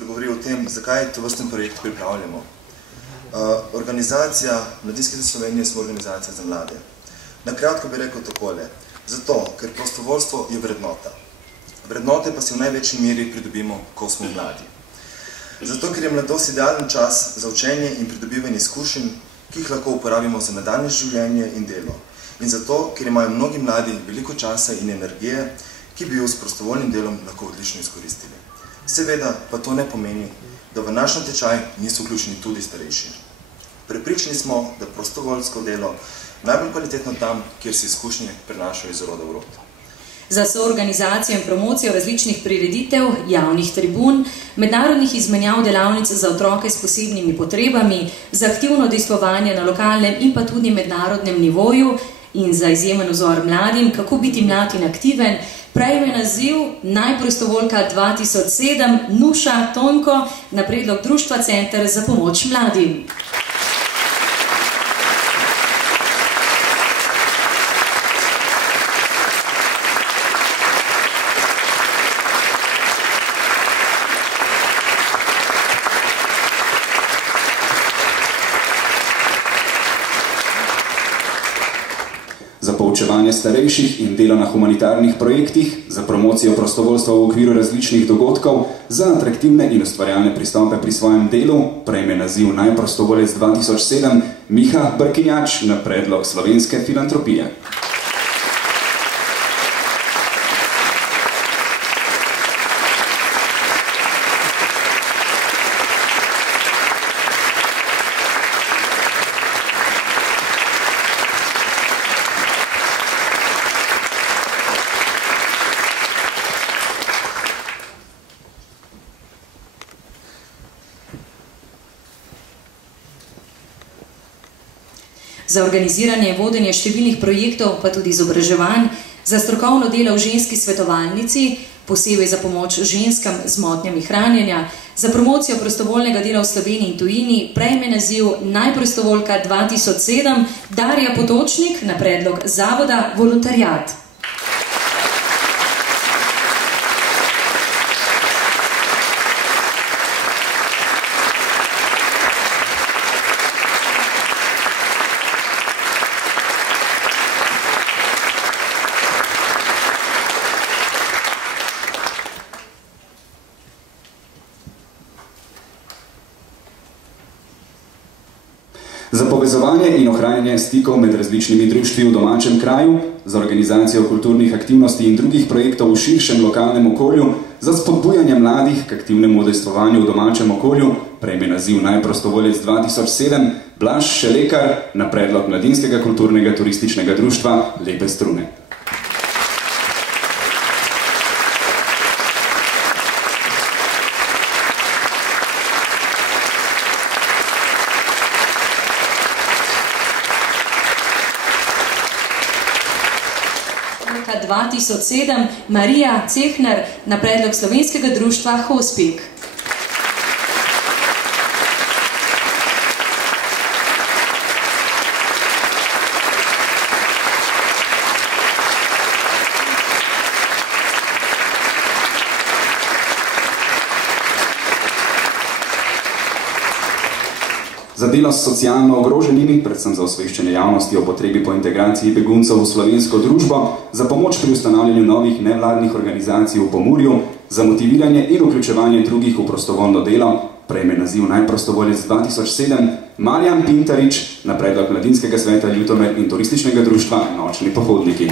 spregovoril o tem, zakaj tovrsten projekt pripravljamo. Organizacija Mladinske zveze Slovenije smo organizacija za mlade. Na kratko bi rekel takole. Zato, ker prostovoljstvo je vrednota. Vrednote pa si v največji meri pridobimo, ko smo mladi. Zato, ker je mladost idealen čas za učenje in pridobivanje izkušenj, ki jih lahko uporabimo za nadaljnje življenje in delo. In zato, ker imajo mnogi mladi veliko časa in energije, ki bi jo s prostovoljnim delom lahko odlično izkoristili. Seveda pa to ne pomeni, da v naš natečaj niso vključeni tudi starejši. Prepričani smo, da prostovoljsko delo najbolj kvalitetno tam, kjer se izkušnje prenašajo iz roda v rod. Za soorganizacijo in promocijo različnih prireditev, javnih tribun, mednarodnih izmenjav delavnic za otroke s posebnimi potrebami, za aktivno udejstvovanje na lokalnem in pa tudi mednarodnem nivoju in za izjemen vzor mladim, kako biti mlad in aktiven, prejme naziv Najprostovoljka 2007 Nuša Tonko na predlog Društva Center za pomoč mladim. Za poučevanje starejših in delo na humanitarnih projektih, za promocijo prostovoljstva v okviru različnih dogodkov, za atraktivne in ustvarjalne pristope pri svojem delu prejme naziv Najprostovoljec 2007 Miha Brkinjač na predlog Slovenske filantropije. Za organiziranje in vodenje številnih projektov, pa tudi izobraževanj, za strokovno delo v ženski svetovalnici, posebej za pomoč ženskam z motnjami hranjenja, za promocijo prostovoljnega dela v Sloveniji in tujini, prejme naziv Najprostovoljka 2007 Darja Potočnik na predlog Zavoda Voluntariat. Za povezovanje in ohranjanje stikov med različnimi društvi v domačem kraju, za organizacijo kulturnih aktivnosti in drugih projektov v širšem lokalnem okolju, za spodbujanje mladih k aktivnemu udejstvovanju v domačem okolju, prejme naziv Najprostovoljec 2007 Blaž Šelekar na predlog Mladinskega kulturnega turističnega društva Lepe strune. Leta 2007 Marija Cehner na predlog Slovenskega društva Hospik. Za delo s socialno ogroženimi, predvsem za osveščanje javnosti o potrebi po integraciji beguncev v slovensko družbo, za pomoč pri ustanavljanju novih nevladnih organizacij v Pomurju, za motiviranje in vključevanje drugih v prostovoljno delo, prejme naziv Najprostovoljec 2007 Marjan Pintarič na predlog Mladinskega sveta Ljutomer in turističnega društva Nočni pohodniki.